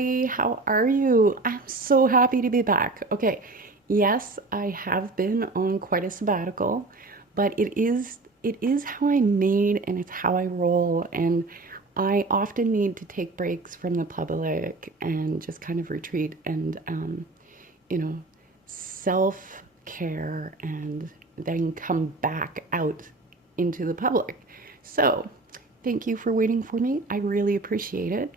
everybody. How are you? I'm so happy to be back. Okay, yes, I have been on quite a sabbatical, but it is how I'm made and it's how I roll. And I often need to take breaks from the public and just kind of retreat and you know, self-care and then come back out into the public. So, thank you for waiting for me. I really appreciate it.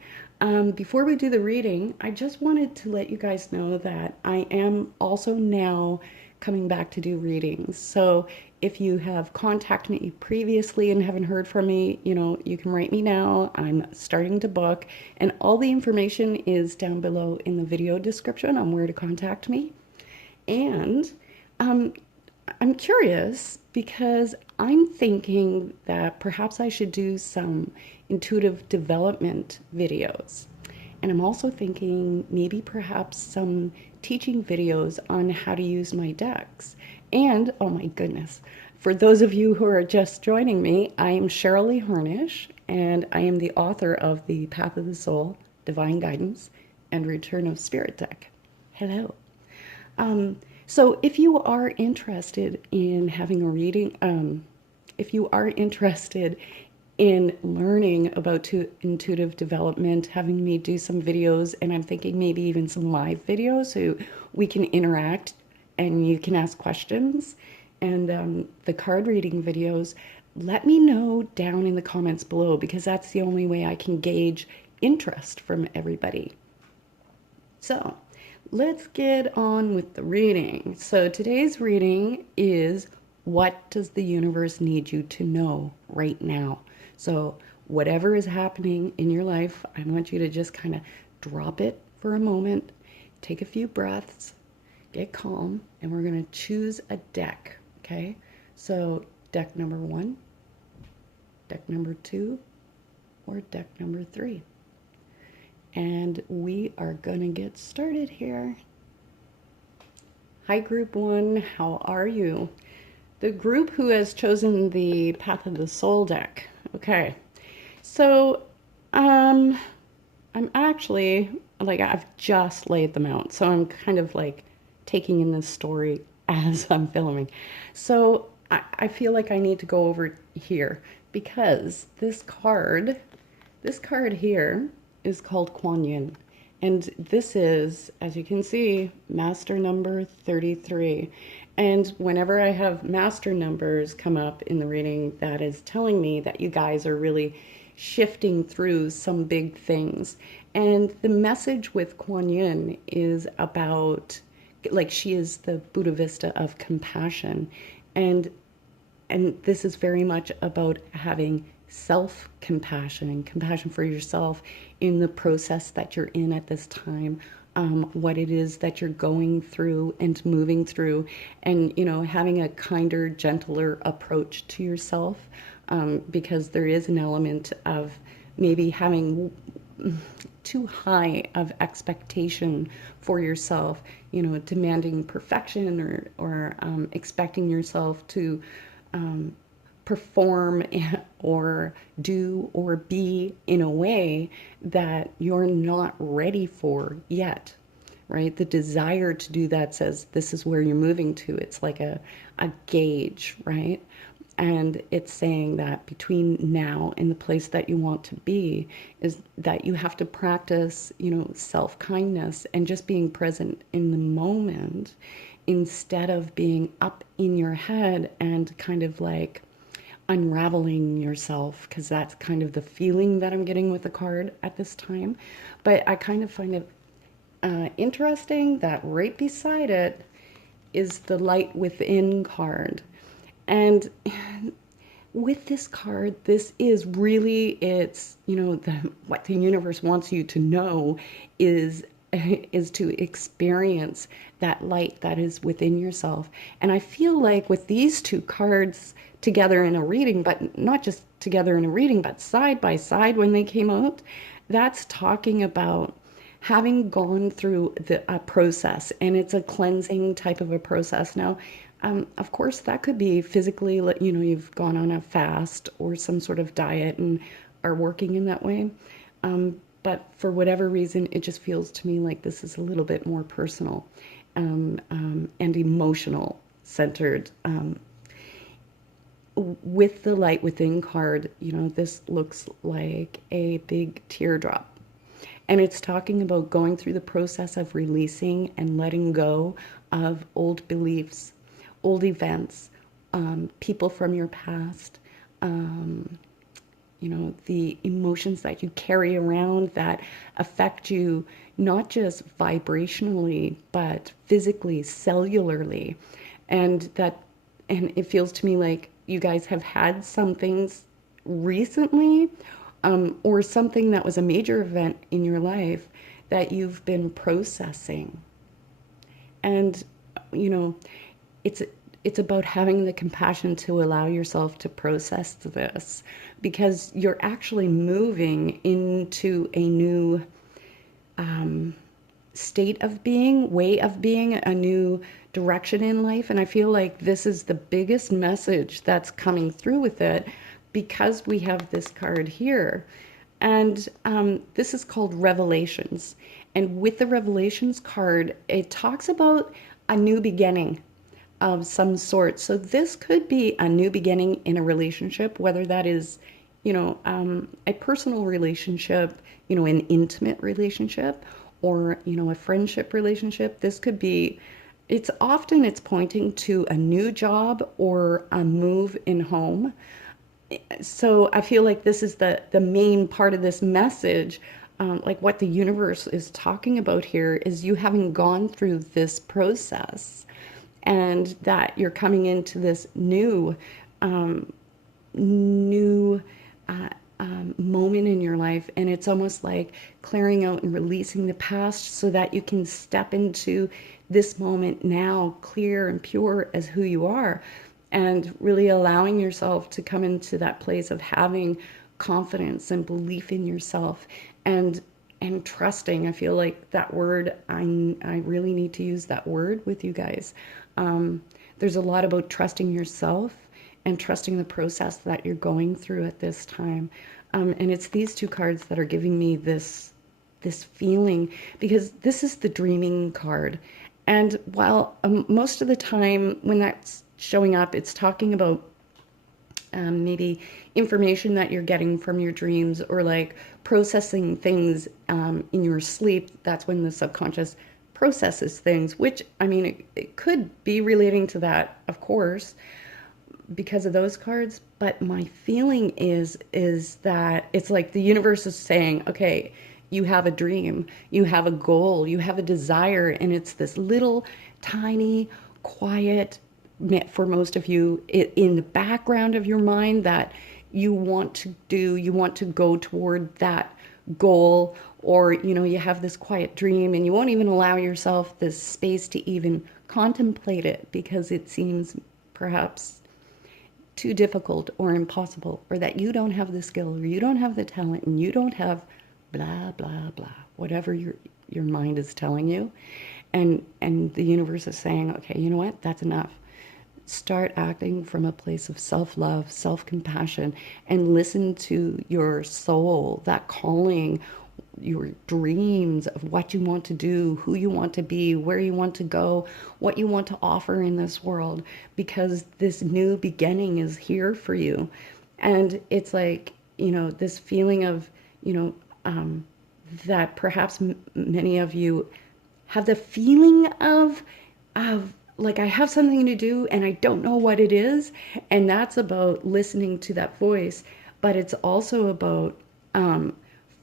Before we do the reading, I just wanted to let you guys know that I am also now coming back to do readings. So if you have contacted me previously and haven't heard from me, you can write me now. I'm starting to book, and all the information is down below in the video description on where to contact me. And um, I'm curious because I'm thinking that perhaps I should do some intuitive development videos. And I'm also thinking maybe perhaps some teaching videos on how to use my decks. And oh my goodness, for those of you who are just joining me, I am Cheryl Harnish, and I am the author of the Path of the Soul, Divine Guidance, and Return of Spirit deck. Hello. So if you are interested in having a reading, if you are interested in learning about intuitive development, having me do some videos, and I'm thinking maybe even some live videos so we can interact and you can ask questions, and the card reading videos, let me know down in the comments below because that's the only way I can gauge interest from everybody. So let's get on with the reading. So today's reading is, what does the universe need you to know right now? So whatever is happening in your life, I want you to just kind of drop it for a moment, take a few breaths, get calm, and we're going to choose a deck, okay? So deck number 1, deck number 2, or deck number 3. And we are gonna get started here. Hi, group 1, how are you? The group who has chosen the Path of the Soul deck. Okay, so I'm actually, like, I've just laid them out, so I'm kind of like taking in this story as I'm filming. So I feel like I need to go over here because this card here is called Kuan Yin. And this is, as you can see, master number 33. And whenever I have master numbers come up in the reading, that is telling me that you guys are really shifting through some big things. And the message with Kuan Yin is about, like, she is the Buddha Vista of compassion. And this is very much about having self-compassion and compassion for yourself in the process that you're in at this time, what it is that you're going through and moving through, and having a kinder, gentler approach to yourself, because there is an element of maybe having too high of expectation for yourself, demanding perfection, or expecting yourself to perform or do or be in a way that you're not ready for yet, right? The desire to do that says this is where you're moving to. It's like a gauge, right? And it's saying that between now and the place that you want to be is that you have to practice, self-kindness and just being present in the moment instead of being up in your head and kind of like unraveling yourself, because that's kind of the feeling that I'm getting with the card at this time. But I kind of find it interesting that right beside it is the light within card. And with this card, this is really, it's, what the universe wants you to know is to experience that light that is within yourself. And I feel like with these two cards together in a reading, but not just together in a reading, but side by side when they came out, that's talking about having gone through a process, and it's a cleansing type of a process. Now, of course, that could be physically, you've gone on a fast or some sort of diet and are working in that way. but for whatever reason, it just feels to me like this is a little bit more personal and emotional centered. With the Light Within card, this looks like a big teardrop. And it's talking about going through the process of releasing and letting go of old beliefs, old events, people from your past, the emotions that you carry around that affect you not just vibrationally, but physically, cellularly. And it feels to me like you guys have had some things recently, or something that was a major event in your life that you've been processing. And, you know, it's it's about having the compassion to allow yourself to process this, because you're actually moving into a new state of being, way of being, a new direction in life. And I feel like this is the biggest message that's coming through with it, because we have this card here. And this is called Revelations. And with the Revelations card, it talks about a new beginning of some sort. So this could be a new beginning in a relationship, whether that is, a personal relationship, an intimate relationship, or, a friendship relationship. This could be, it's pointing to a new job or a move in home. So I feel like this is the main part of this message. Like what the universe is talking about here is you having gone through this process, and that you're coming into this new moment in your life. And it's almost like clearing out and releasing the past so that you can step into this moment now, clear and pure as who you are, and really allowing yourself to come into that place of having confidence and belief in yourself, and trusting. I feel like that word, I really need to use that word with you guys. There's a lot about trusting yourself and trusting the process that you're going through at this time. And it's these two cards that are giving me this feeling, because this is the dreaming card. And while most of the time when that's showing up, it's talking about maybe information that you're getting from your dreams, or like processing things in your sleep. That's when the subconscious processes things, which, I mean, it could be relating to that, of course, because of those cards. But my feeling is that it's like the universe is saying, okay, you have a dream, you have a goal, you have a desire, and it's this little tiny quiet, for most of you, in the background of your mind, that you want to do, you want to go toward that goal. Or you have this quiet dream and you won't even allow yourself this space to even contemplate it, because it seems perhaps too difficult or impossible, or that you don't have the skill, or you don't have the talent, and you don't have blah blah blah, whatever your mind is telling you. And the universe is saying, okay, you know what, that's enough. Start acting from a place of self-love, self-compassion, and listen to your soul, that calling, your dreams of what you want to do, who you want to be, where you want to go, what you want to offer in this world, because this new beginning is here for you. And it's like, this feeling of, that perhaps many of you have the feeling of like, I have something to do and I don't know what it is. And that's about listening to that voice. But it's also about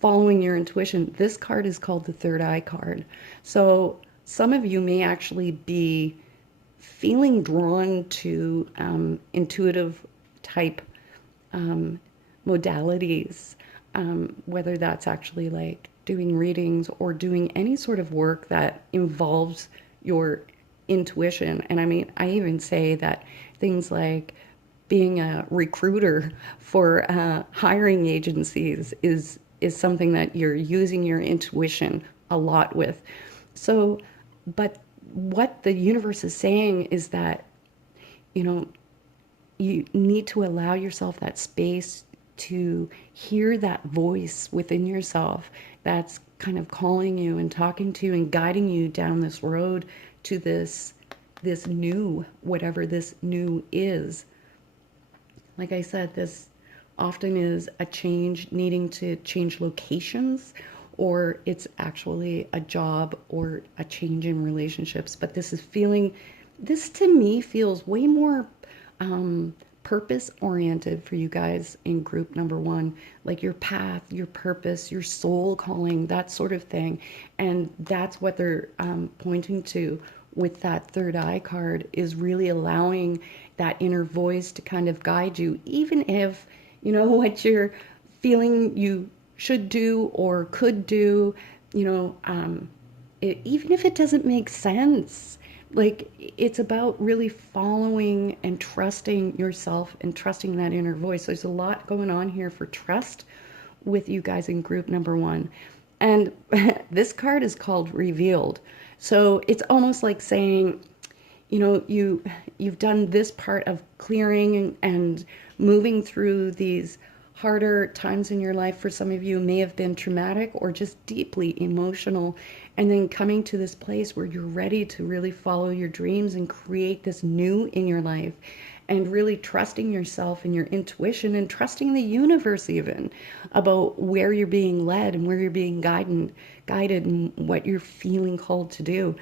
following your intuition. This card is called the third eye card. So some of you may actually be feeling drawn to intuitive type modalities, whether that's actually like doing readings or doing any sort of work that involves your intuition. And I mean, I even say that things like being a recruiter for hiring agencies is something that you're using your intuition a lot with. So, but what the universe is saying is that, you need to allow yourself that space to hear that voice within yourself that's kind of calling you and talking to you and guiding you down this road to this new, whatever this new is. Like I said, this often is a change, needing to change locations, or it's actually a job or a change in relationships. But this to me feels way more purpose oriented for you guys in group number one, like your path, your purpose, your soul calling, that sort of thing. And that's what they're pointing to with that third eye card, is really allowing that inner voice to kind of guide you, even if you know what you're feeling you should do or could do, you know, even if it doesn't make sense. Like, it's about really following and trusting yourself and trusting that inner voice. There's a lot going on here for trust with you guys in group number one. And this card is called Revealed. So it's almost like saying, you know, you've done this part of clearing and moving through these harder times in your life. For some of you may have been traumatic or just deeply emotional, and then coming to this place where you're ready to really follow your dreams and create this new in your life, and really trusting yourself and your intuition and trusting the universe even about where you're being led and where you're being guided and what you're feeling called to do.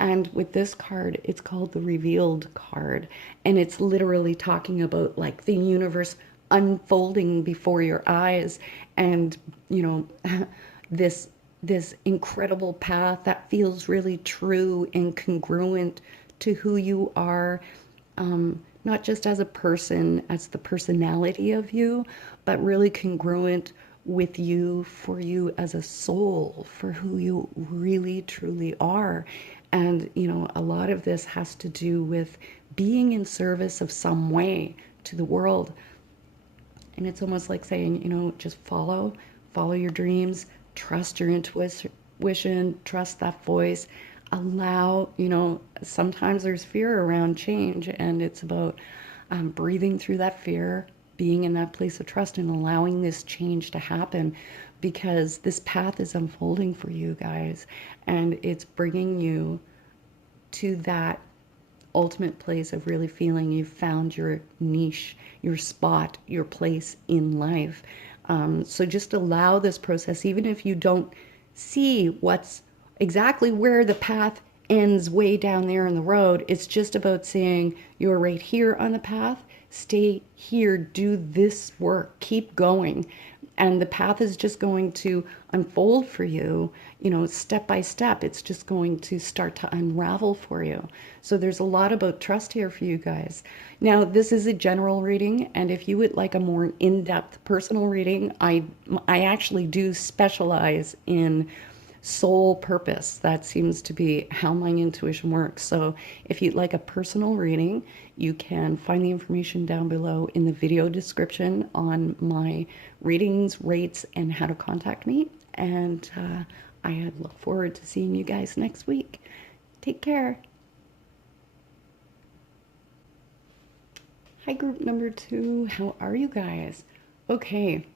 And with this card, it's called the Revealed card. And it's literally talking about like the universe unfolding before your eyes, and, you know, this incredible path that feels really true and congruent to who you are, not just as a person, as the personality of you, but really congruent with you, for you as a soul, for who you really truly are. And, you know, a lot of this has to do with being in service of some way to the world. And it's almost like saying, you know, just follow your dreams, trust your intuition, trust that voice, allow, you know, sometimes there's fear around change, and it's about breathing through that fear, being in that place of trust and allowing this change to happen, because this path is unfolding for you guys, and it's bringing you to that ultimate place of really feeling you've found your niche, your spot, your place in life. So just allow this process, even if you don't see what's exactly where the path ends way down there in the road. It's just about saying, you're right here on the path, stay here, do this work, keep going. And the path is just going to unfold for you, you know, step by step. It's just going to start to unravel for you. So there's a lot about trust here for you guys. Now, this is a general reading, and if you would like a more in-depth personal reading, I actually do specialize in soul purpose. That seems to be how my intuition works. So if you'd like a personal reading, you can find the information down below in the video description on my readings, rates, and how to contact me. And I look forward to seeing you guys next week. Take care. Hi, group number two. How are you guys? Okay.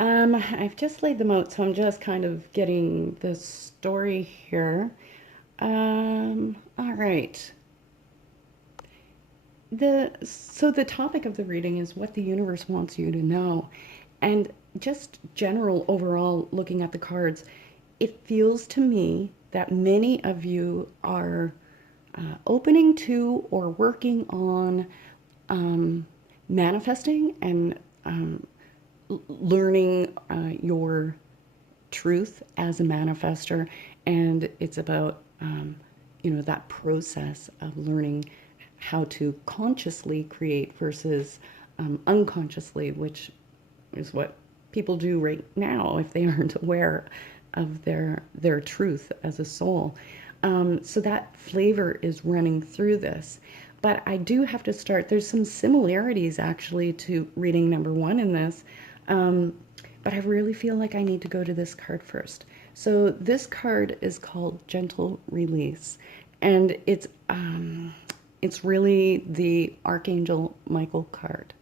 I've just laid them out, so I'm just kind of getting the story here. All right. So the topic of the reading is what the universe wants you to know. And just general overall looking at the cards, it feels to me that many of you are opening to or working on manifesting and learning your truth as a manifester. And it's about, you know, that process of learning how to consciously create versus unconsciously, which is what people do right now if they aren't aware of their truth as a soul. So that flavor is running through this. But I do have to start. There's some similarities actually to reading number one in this. But I really feel like I need to go to this card first. So this card is called Gentle Release. And it's really the Archangel Michael card.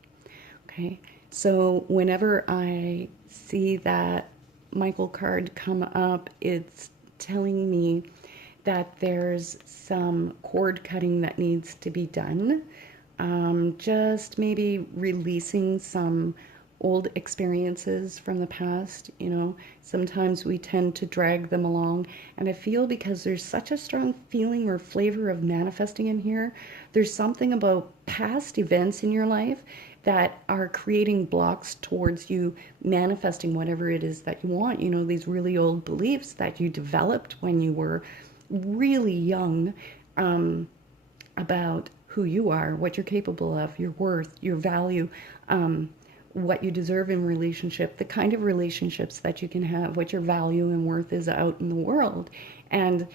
Okay. So whenever I see that Michael card come up, it's telling me that there's some cord cutting that needs to be done. Just maybe releasing some old experiences from the past. Sometimes we tend to drag them along. And I feel because there's such a strong feeling or flavor of manifesting in here, there's something about past events in your life that are creating blocks towards you manifesting whatever it is that you want. These really old beliefs that you developed when you were really young, about who you are, what you're capable of, your worth, your value, what you deserve in relationship, the kind of relationships that you can have, what your value and worth is out in the world. And,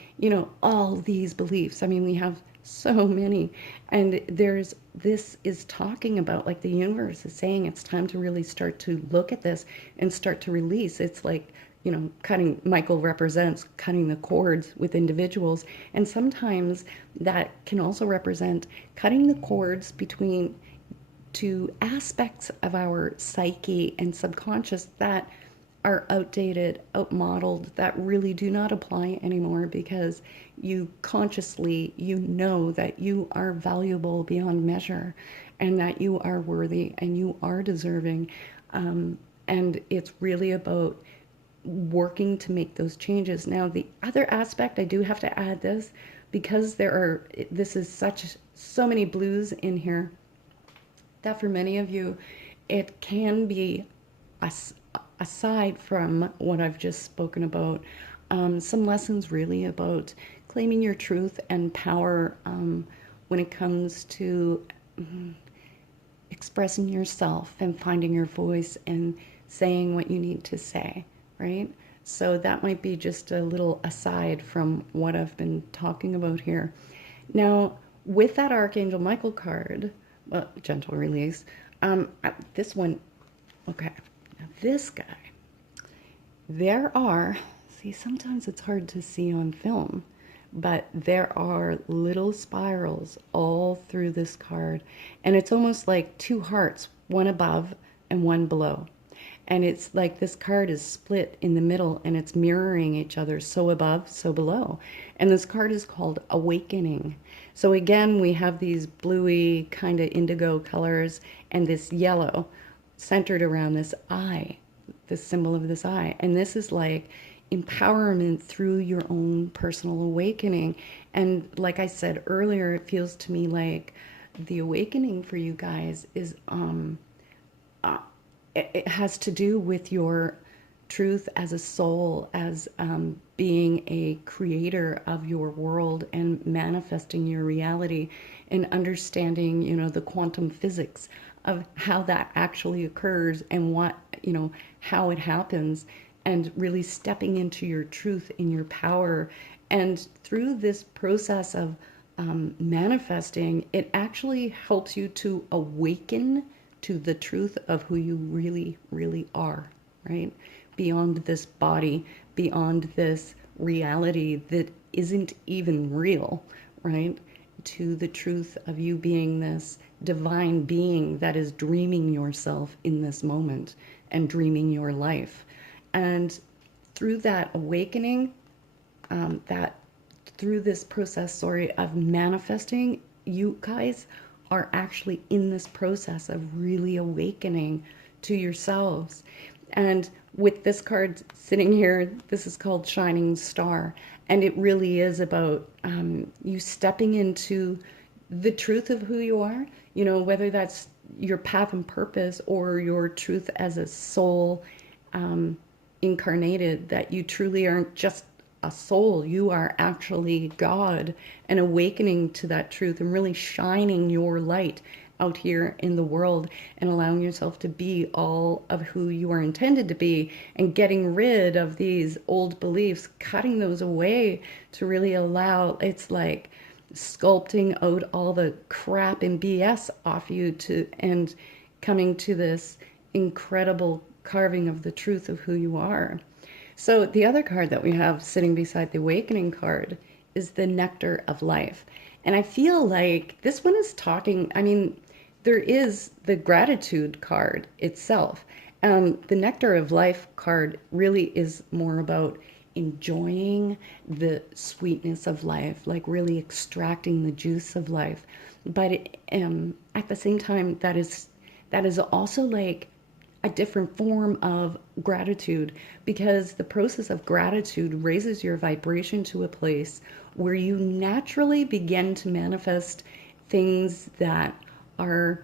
all these beliefs. I mean, we have so many. And this is talking about, like, the universe is saying it's time to really start to look at this and start to release. It's like, Michael represents cutting the cords with individuals. And sometimes that can also represent cutting the cords between two aspects of our psyche and subconscious that are outdated, outmodeled, that really do not apply anymore, because you consciously, that you are valuable beyond measure, and that you are worthy and you are deserving. And it's really about working to make those changes. Now, the other aspect, I do have to add this, because this is so many blues in here, that for many of you, it can be, aside from what I've just spoken about, some lessons really about claiming your truth and power, when it comes to expressing yourself and finding your voice and saying what you need to say, right? So that might be just a little aside from what I've been talking about here. Now, with that Archangel Michael card, well, gentle release, this one, okay, now this guy, sometimes it's hard to see on film, but there are little spirals all through this card, and it's almost like two hearts, one above and one below. And it's like this card is split in the middle, and it's mirroring each other, so above, so below. And this card is called Awakening. So again, we have these bluey kind of indigo colors and this yellow centered around this eye, the symbol of this eye. And this is like empowerment through your own personal awakening. And like I said earlier, it feels to me like the awakening for you guys is it has to do with your truth as a soul, as being a creator of your world and manifesting your reality, and understanding, the quantum physics of how that actually occurs, and what, how it happens, and really stepping into your truth, in your power. And through this process of manifesting, it actually helps you to awaken to the truth of who you really, really are, right? Beyond this body, beyond this reality that isn't even real, right? To the truth of you being this divine being that is dreaming yourself in this moment and dreaming your life. And through that awakening, through this process, of manifesting, you guys are actually in this process of really awakening to yourselves. And with this card sitting here, this is called Shining Star. And it really is about you stepping into the truth of who you are, whether that's your path and purpose, or your truth as a soul incarnated, that you truly aren't just a soul, you are actually God, and awakening to that truth and really shining your light out here in the world, and allowing yourself to be all of who you are intended to be, and getting rid of these old beliefs, cutting those away to really allow, it's like sculpting out all the crap and BS off you, and coming to this incredible carving of the truth of who you are. So the other card that we have sitting beside the Awakening card is the Nectar of Life. And I feel like this one is talking, there is the gratitude card itself. The Nectar of Life card really is more about enjoying the sweetness of life, like really extracting the juice of life. But at the same time, that is also like a different form of gratitude, because the process of gratitude raises your vibration to a place where you naturally begin to manifest things that are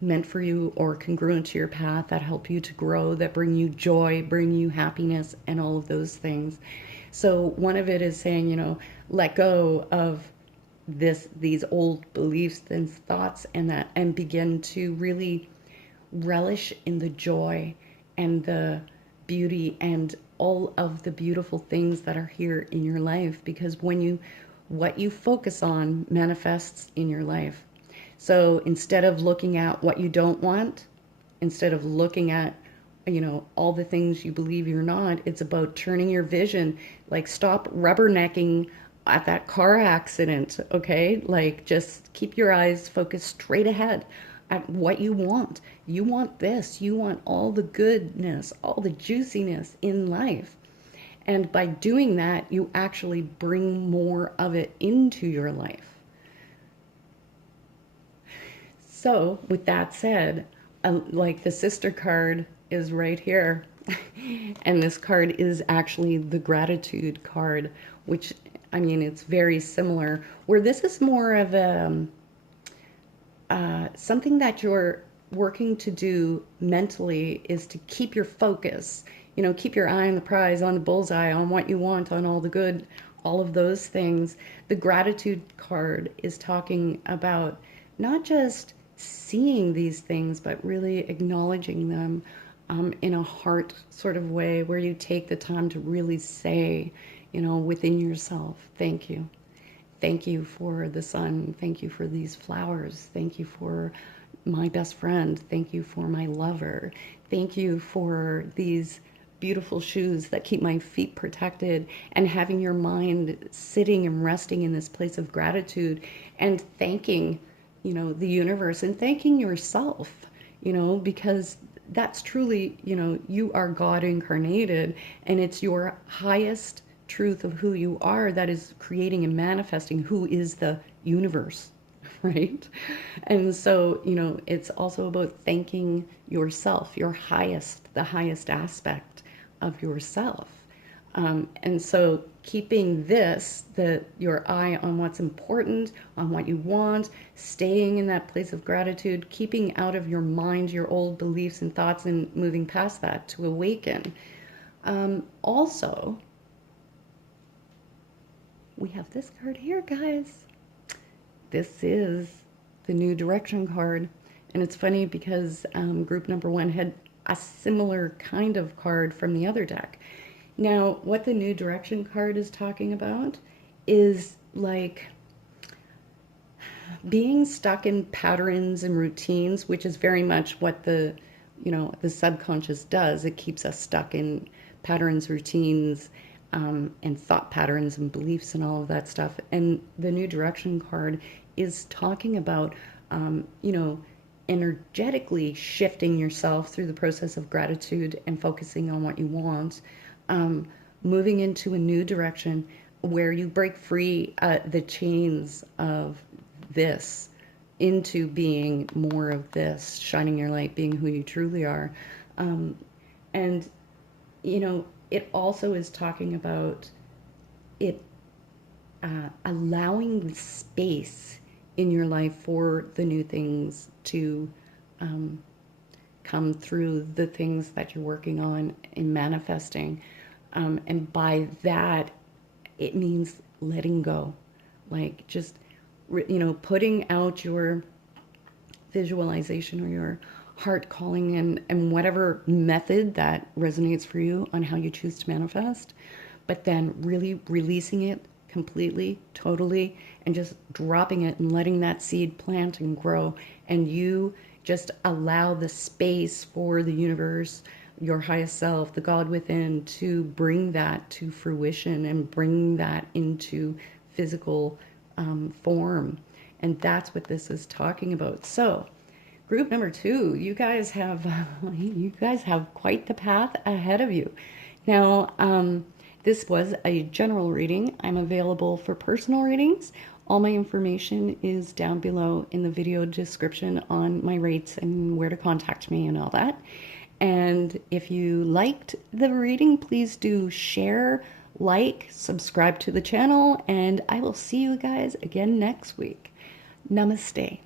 meant for you or congruent to your path, that help you to grow, that bring you joy, bring you happiness, and all of those things. So one of it is saying, let go of these old beliefs and thoughts, and begin to really relish in the joy and the beauty and all of the beautiful things that are here in your life, because what you focus on manifests in your life. So instead of looking at what you don't want, instead of looking at all the things you believe you're not, it's about turning your vision. Like, stop rubbernecking at that car accident, okay? Like, just keep your eyes focused straight ahead at what you want. You want this. You want all the goodness, all the juiciness in life. And by doing that, you actually bring more of it into your life. So, with that said, like, the sister card is right here. And this card is actually the gratitude card, which, I mean, it's very similar, where this is more of a something that you're working to do mentally, is to keep your focus, keep your eye on the prize, on the bullseye, on what you want, on all the good, all of those things. The gratitude card is talking about not just seeing these things, but really acknowledging them in a heart sort of way, where you take the time to really say, within yourself, thank you. Thank you for the sun. Thank you for these flowers. Thank you for my best friend. Thank you for my lover. Thank you for these beautiful shoes that keep my feet protected, and having your mind sitting and resting in this place of gratitude, and thanking, the universe, and thanking yourself, because that's truly, you are God incarnated, and it's your highest truth of who you are that is creating and manifesting who is the universe, right? And so, it's also about thanking yourself, the highest aspect of yourself. And so keeping your eye on what's important, on what you want, staying in that place of gratitude, keeping out of your mind your old beliefs and thoughts, and moving past that to awaken. Also, we have this card here, guys. This is the New Direction card. And it's funny because group number 1 had a similar kind of card from the other deck. Now, what the New Direction card is talking about is like being stuck in patterns and routines, which is very much what the subconscious does. It keeps us stuck in patterns, routines, and thought patterns and beliefs and all of that stuff. And the New Direction card is talking about, energetically shifting yourself through the process of gratitude and focusing on what you want, moving into a new direction where you break free the chains of this into being more of this, shining your light, being who you truly are. And, it also is talking about it allowing space in your life for the new things to come through, the things that you're working on and manifesting. And by that, it means letting go. Like, just, putting out your visualization or your heart calling, and whatever method that resonates for you on how you choose to manifest, but then really releasing it completely, totally, and just dropping it and letting that seed plant and grow. And you just allow the space for the universe, your highest self, the God within, to bring that to fruition and bring that into physical form. And that's what this is talking about. So, group number 2, you guys have quite the path ahead of you. Now, this was a general reading. I'm available for personal readings. All my information is down below in the video description on my rates and where to contact me and all that. And if you liked the reading, please do share, like, subscribe to the channel, and I will see you guys again next week. Namaste.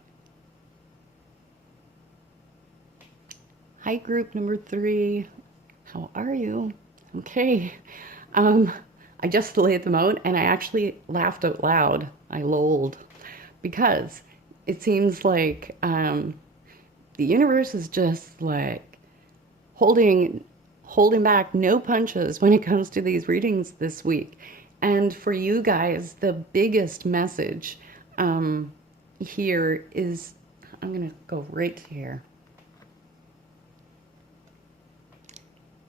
Hi, group number 3. How are you? Okay. I just laid them out and I actually laughed out loud. I lolled because it seems like the universe is just like holding back no punches when it comes to these readings this week. And for you guys, the biggest message here is, I'm going to go right here.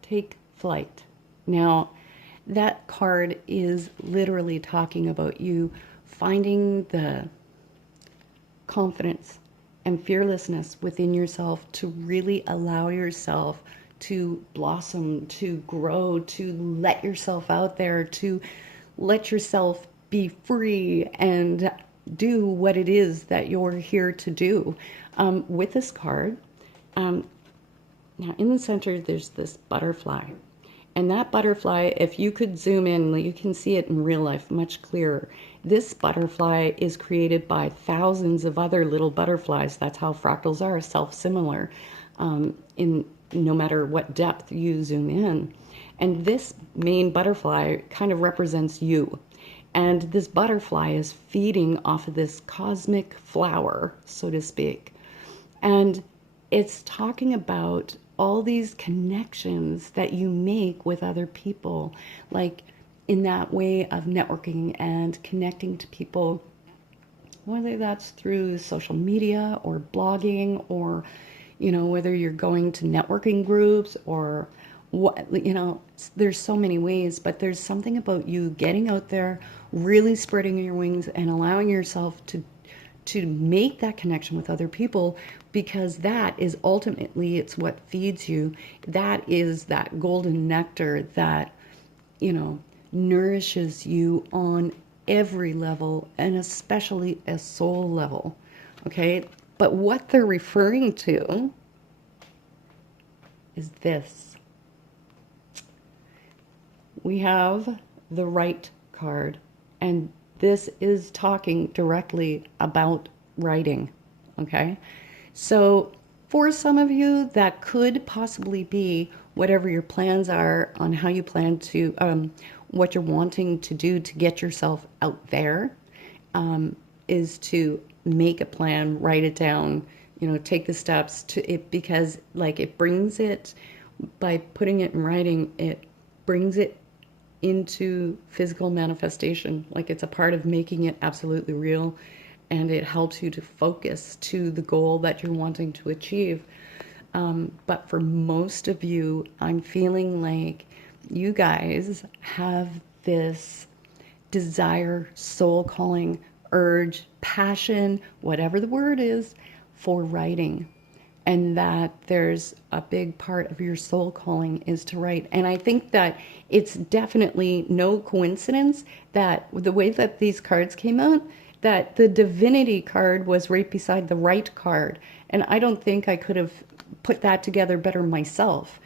Take flight. Now, that card is literally talking about you finding the confidence and fearlessness within yourself to really allow yourself to blossom, to grow, to let yourself out there, to let yourself be free and do what it is that you're here to do. With this card, now in the center, there's this butterfly. And that butterfly, if you could zoom in, you can see it in real life much clearer. This butterfly is created by thousands of other little butterflies. That's how fractals are, self-similar, in no matter what depth you zoom in. And this main butterfly kind of represents you. And this butterfly is feeding off of this cosmic flower, so to speak. And it's talking about all these connections that you make with other people, like in that way of networking and connecting to people, whether that's through social media or blogging, or, you know, whether you're going to networking groups or what, you know, there's so many ways, but there's something about you getting out there, really spreading your wings and allowing yourself to make that connection with other people, because that is ultimately, it's what feeds you. That is that golden nectar that, you know, nourishes you on every level, and especially a soul level. Okay. But what they're referring to is this. We have the right card, and this is talking directly about writing, okay? So for some of you, that could possibly be whatever your plans are on how you plan to, what you're wanting to do to get yourself out there, is to make a plan, write it down, you know, take the steps to it, because like it brings it, by putting it in writing, it brings it into physical manifestation. Like it's a part of making it absolutely real, and it helps you to focus to the goal that you're wanting to achieve. But for most of you, I'm feeling like you guys have this desire, soul calling, urge, passion, whatever the word is, for writing. And that there's a big part of your soul calling is to write. And I think that it's definitely no coincidence that the way that these cards came out, that the divinity card was right beside the right card. And I don't think I could have put that together better myself.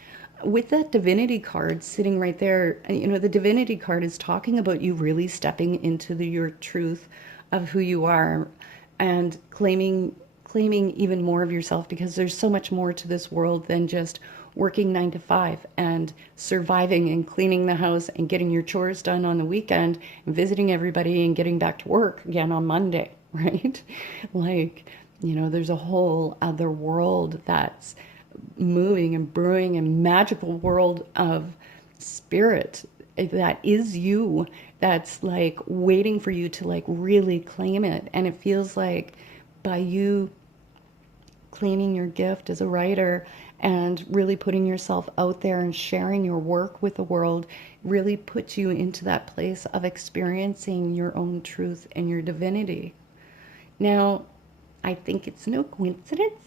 With that divinity card sitting right there, you know, the divinity card is talking about you really stepping into your truth of who you are and claiming even more of yourself, because there's so much more to this world than just working 9 to 5 and surviving and cleaning the house and getting your chores done on the weekend and visiting everybody and getting back to work again on Monday, right? Like, you know, there's a whole other world that's moving and brewing, a magical world of spirit that is you, that's like waiting for you to like really claim it. And it feels like by you claiming your gift as a writer and really putting yourself out there and sharing your work with the world really puts you into that place of experiencing your own truth and your divinity. Now, I think it's no coincidence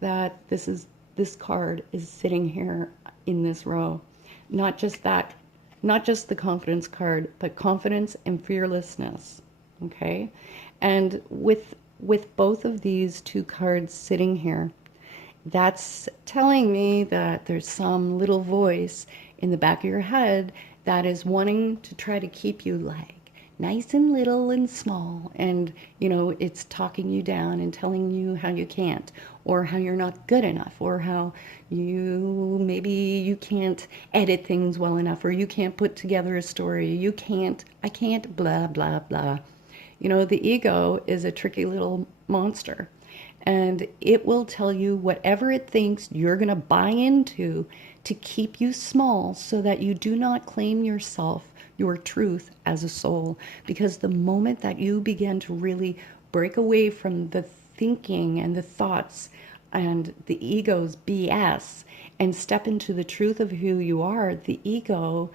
that this card is sitting here in this row. Not just that, not just the confidence card, but confidence and fearlessness. Okay? And with both of these two cards sitting here, that's telling me that there's some little voice in the back of your head that is wanting to try to keep you like nice and little and small, and it's talking you down and telling you how you can't, or how you're not good enough, or how you can't edit things well enough, or you can't put together a story, I can't, blah blah blah. The ego is a tricky little monster, and it will tell you whatever it thinks you're going to buy into to keep you small so that you do not claim yourself, your truth as a soul. Because the moment that you begin to really break away from the thinking and the thoughts and the ego's BS and step into the truth of who you are, the ego,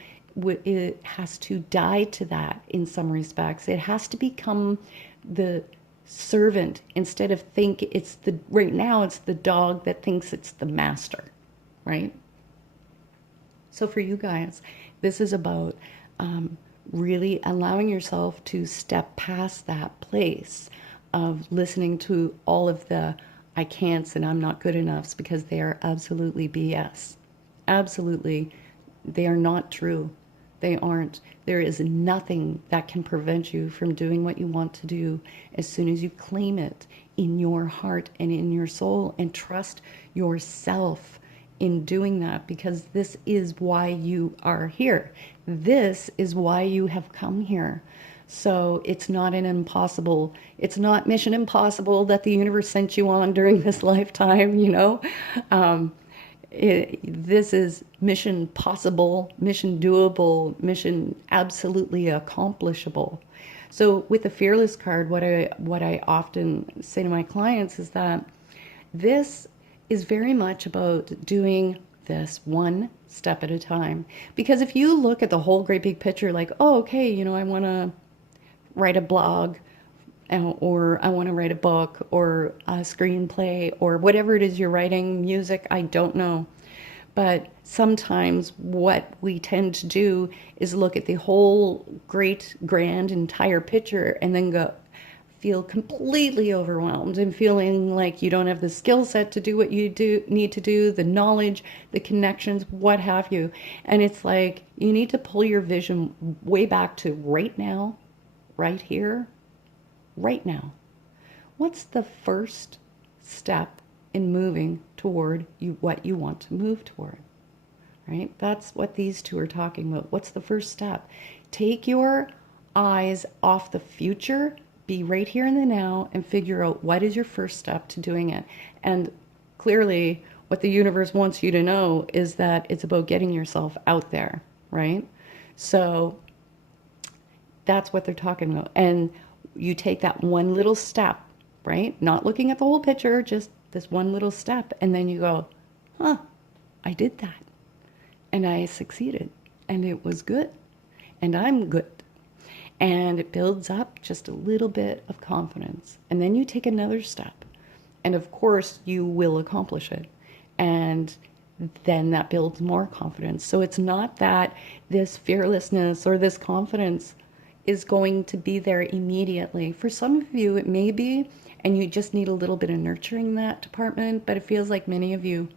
it has to die to that in some respects. It has to become the servant instead of think it's the right now it's the dog that thinks it's the master, right? So for you guys, this is about really allowing yourself to step past that place of listening to all of the I can'ts and I'm not good enoughs, because they are absolutely BS. Absolutely, they are not true. They aren't. There is nothing that can prevent you from doing what you want to do as soon as you claim it in your heart and in your soul and trust yourself in doing that, because this is why you are here. This is why you have come here. So it's not it's not mission impossible that the universe sent you on during this lifetime. This is mission possible, mission doable, mission absolutely accomplishable. So with the fearless card, what I often say to my clients is that this is very much about doing this one step at a time. Because if you look at the whole great big picture, like, oh, okay, I want to write a blog, or I want to write a book or a screenplay or whatever it is you're writing, music, I don't know. But sometimes what we tend to do is look at the whole great, grand, entire picture and then feel completely overwhelmed and feeling like you don't have the skill set to do what you need to do, the knowledge, the connections, what have you. And it's like you need to pull your vision way back to right now, right here, right now. What's the first step in moving toward what you want to move toward? Right? That's what these two are talking about. What's the first step? Take your eyes off the future, be right here in the now, and figure out what is your first step to doing it. And clearly, what the universe wants you to know is that it's about getting yourself out there, right? So that's what they're talking about. And you take that one little step, right? Not looking at the whole picture, just this one little step. And then you go, huh, I did that. And I succeeded. And it was good. And I'm good. And it builds up just a little bit of confidence. And then you take another step. And of course, you will accomplish it. And then that builds more confidence. So it's not that this fearlessness or this confidence is going to be there immediately. For some of you, it may be, and you just need a little bit of nurturing in that department. But it feels like many of you,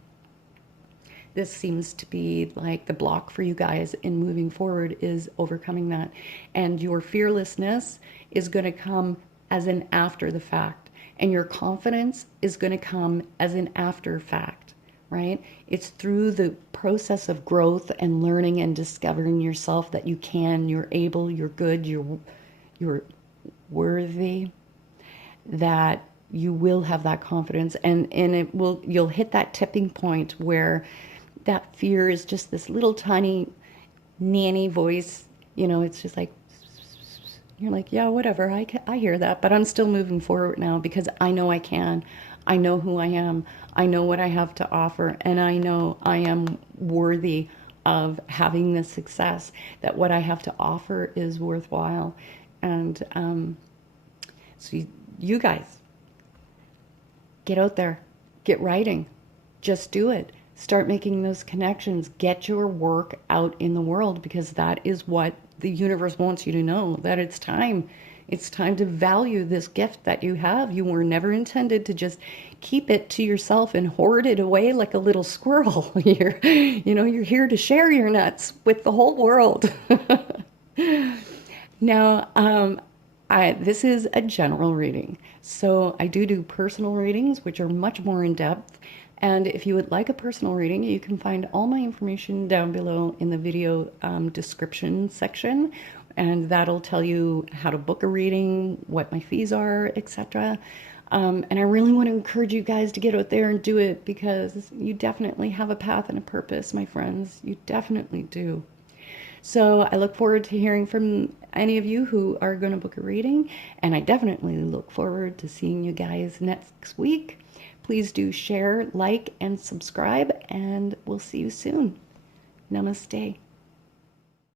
this seems to be like the block for you guys in moving forward is overcoming that. And your fearlessness is going to come as an after the fact. And your confidence is going to come as an after fact, right? It's through the process of growth and learning and discovering yourself that you can, you're able, you're good, you're worthy, that you will have that confidence. And you'll hit that tipping point where that fear is just this little tiny nanny voice. It's just like, you're like, yeah, whatever, I hear that, but I'm still moving forward now because I know I can. I know who I am. I know what I have to offer, and I know I am worthy of having this success, that what I have to offer is worthwhile. And so you guys, get out there, get writing, just do it. Start making those connections. Get your work out in the world, because that is what the universe wants you to know, that it's time. It's time to value this gift that you have. You were never intended to just keep it to yourself and hoard it away like a little squirrel. You're here to share your nuts with the whole world. Now, this is a general reading. So I do personal readings, which are much more in depth. And if you would like a personal reading, you can find all my information down below in the video description section. And that'll tell you how to book a reading, what my fees are, etc. And I really want to encourage you guys to get out there and do it, because you definitely have a path and a purpose, my friends. You definitely do. So I look forward to hearing from any of you who are going to book a reading, and I definitely look forward to seeing you guys next week. Please do share, like, and subscribe, and we'll see you soon. Namaste.